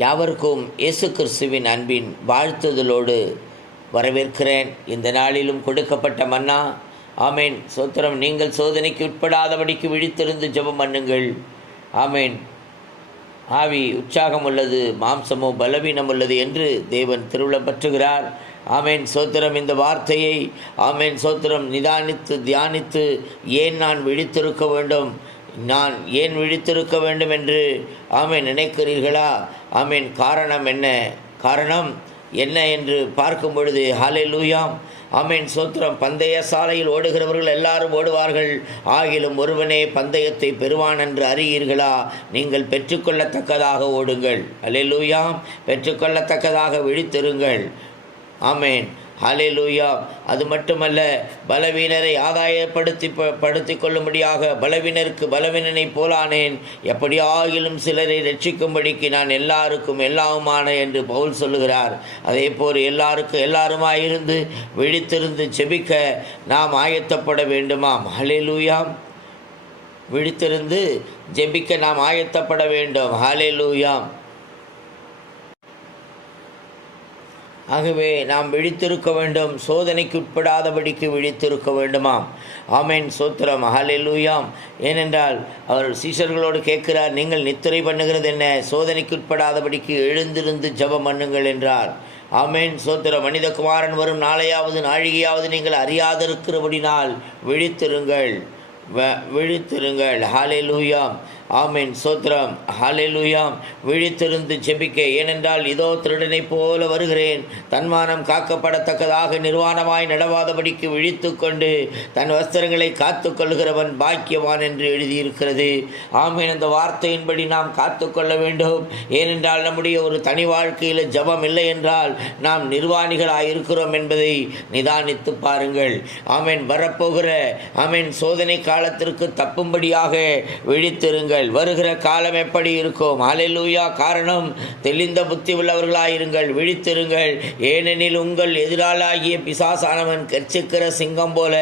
யாவருக்கும் இயேசு கிறிஸ்துவின் அன்பின் வாழ்த்துதலோடு வரவேற்கிறேன். இந்த நாளிலும் கொடுக்கப்பட்ட மன்னா ஆமேன். சோத்திரம் நீங்கள் சோதனைக்கு உட்படாதபடிக்கு விழித்திருந்து ஜெபம் பண்ணுங்கள். ஆமேன். ஆவி உற்சாகம் உள்ளது மாம்சமோ பலவீனம் உள்ளது என்று தேவன் திருவிழம் பற்றுகிறார். ஆமேன். சோத்திரம் இந்த வார்த்தையை ஆமேன். சோத்திரம் நிதானித்து தியானித்து ஏன் நான் விழித்திருக்க வேண்டும்? நான் ஏன் விழித்திருக்க வேண்டும் என்று ஆமேன் நினைக்கிறீர்களா? ஆமீன். காரணம் என்ன? காரணம் என்ன என்று பார்க்கும் பொழுது ஹாலே லூயாம் ஆமீன். சோத்திரம் பந்தய சாலையில் ஓடுகிறவர்கள் எல்லாரும் ஓடுவார்கள். ஆகிலும் ஒருவனே பந்தயத்தை பெறுவான் என்று அறியீர்களா? நீங்கள் பெற்றுக்கொள்ளத்தக்கதாக ஓடுங்கள். அலே லூயாம் பெற்றுக்கொள்ளத்தக்கதாக விழித்திருங்கள். ஆமேன். ஹலே லூயா அது மட்டுமல்ல பலவீனரை ஆதாயப்படுத்தி படுத்தி கொள்ளும்படியாக பலவீனருக்கு பலவீனனை போலானேன். எப்படியாகிலும் சிலரை ரட்சிக்கும்படிக்கு நான் எல்லாருக்கும் எல்லாவுமான என்று பவுல் சொல்லுகிறார். அதே போல் எல்லாருக்கும் எல்லாருமாயிருந்து விழித்திருந்து செபிக்க நாம் ஆயத்தப்பட வேண்டுமாம். ஹலே லூயாம் விழித்திருந்து ஜெபிக்க நாம் ஆயத்தப்பட வேண்டும். ஹலே லூயாம் ஆகவே நாம் விழித்திருக்க வேண்டும் சோதனைக்கு உட்படாதபடிக்கு விழித்திருக்க வேண்டுமாம். ஆமேன் சோத்திரம் ஹalleluyaம். ஏனென்றால் அவர் சீஷர்களோடு கேட்கிறார் நீங்கள் நித்திரை பண்ணுகிறது என்ன? சோதனைக்கு உட்படாதபடிக்கு எழுந்திருந்து ஜெபம் பண்ணுங்கள் என்றார். ஆமேன் சோத்திர மனிதகுமாரன் வரும் நாளையாவது நாழிகையாவது நீங்கள் அறியாதிருக்கிறபடினால் விழித்திருங்கள். விழித்திருங்கள். ஹாலே லூயாம் ஆமீன். சோத்ரம் ஹலெலுயாம் விழித்திருந்து ஜெபிக்க. ஏனென்றால் இதோ திருடனை போல வருகிறேன். தன்மானம் காக்கப்படத்தக்கதாக நிர்வாணமாய் நடவாதபடிக்கு விழித்து கொண்டு தன் வஸ்திரங்களை காத்து கொள்கிறவன் பாக்கியவான் என்று எழுதியிருக்கிறது. ஆமீன். அந்த வார்த்தையின்படி நாம் காத்து கொள்ள வேண்டும். ஏனென்றால் நம்முடைய ஒரு தனி வாழ்க்கையில் ஜபம் இல்லை என்றால் நாம் நிர்வாணிகளாக இருக்கிறோம் என்பதை நிதானித்து பாருங்கள். ஆமீன். வரப்போகிற ஆமீன் சோதனை காலத்திற்கு தப்பும்படியாக விழித்திருங்கள். இருங்கள் வருகிற காலம் எப்படி இருக்கும்? அலையூயா காரணம் தெளிந்த புத்தி உள்ளவர்களாயிருங்கள். விழித்திருங்கள். ஏனெனில் உங்கள் எதிராளாகிய பிசாசானவன் கர்ச்சிக்கிற சிங்கம் போல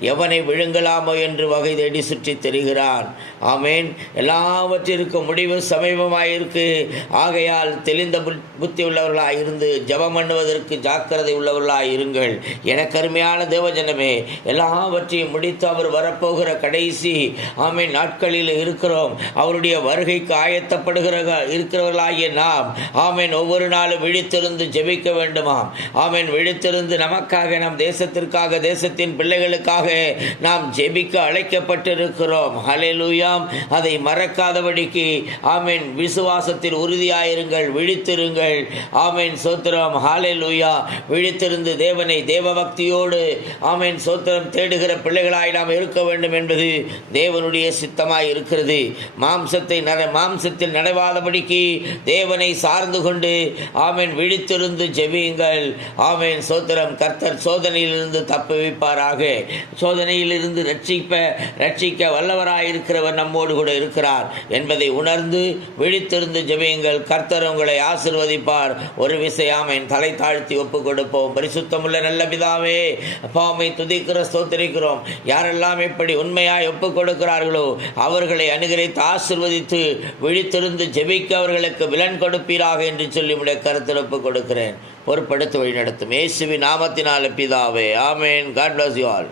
எவனை விழுங்கலாமோ என்று வகை தேடி சுற்றி தெரிகிறான். ஆமேன். எல்லாவற்றிற்கும் முடிவு சமீபமாயிருக்கு. ஆகையால் தெளிந்த புத்தி உள்ளவர்களாக இருந்து ஜபம் பண்ணுவதற்கு ஜாக்கிரதை உள்ளவர்களாக இருங்கள் எனக்கு அருமையான தேவஜனமே எல்லாவற்றையும் முடித்து அவர் வரப்போகிற கடைசி ஆமேன் நாட்களில் இருக்கிறோம். அவருடைய வருகைக்கு ஆயத்தப்படுகிற இருக்கிறவர்களாகிய நாம். ஆமேன். ஒவ்வொரு நாளும் விழித்திருந்து ஜெபிக்க வேண்டுமாம். ஆமேன். விழித்திருந்து நமக்காக நம் தேசத்திற்காக தேசத்தின் பிள்ளைகளுக்காக நாம் ஜெபிக்க அழைக்கப்பட்டிருக்கிறோம். ஹலெலுயாம் அதை மறக்காதபடிக்கு ஆமேன் விசுவாசத்தில் உறுதியாயிருங்கள் விழித்திருங்கள். ஆமேன். சோத்திரம். ஹாலெலுயா விழித்திருந்து தேவனை தேவ பக்தியோடு ஆமேன் சோத்திரம் தேடுகிற பிள்ளைகளாய் நாம் இருக்க வேண்டும் என்பது தேவனுடைய சித்தமாய் இருக்கிறது. மாம்சத்தை நட மாம்சத்தில் நடைவாதபடிக்கு தேவனை சார்ந்து கொண்டு ஆமேன் விழித்திருந்து ஜெபியுங்கள். ஆமேன். சோத்திரம் கர்த்தர் சோதனையிலிருந்து தப்பு வைப்பாராக சோதனையிலிருந்து ரட்சிப்ப ரட்சிக்க வல்லவராயிருக்கிறவர் நம்மோடு கூட இருக்கிறார் என்பதை உணர்ந்து விழித்திருந்து ஜெபியுங்கள். கர்த்தர் உங்களை ஆசிர்வதிப்பார். ஒரு விஷயாமேன் தலை தாழ்த்தி ஒப்பு கொடுப்போம் பரிசுத்தமுள்ள நல்ல பிதாவே அப்பாமை துதிக்கிற ஸ்தோத்திரிக்கிறோம். யாரெல்லாம் இப்படி உண்மையாய் ஒப்பு கொடுக்கிறார்களோ அவர்களை அனுகரித்து ஆசிர்வதித்து விழித்திருந்து ஜெபிக்க அவர்களுக்கு விலன் கொடுப்பீராக என்று சொல்லி உடைய கருத்திறப்பு கொடுக்கிறேன் பொறுப்படுத்த வழி நடத்தும் இயேசுவின் நாமத்தினால பிதாவே. ஆமேன். God bless you all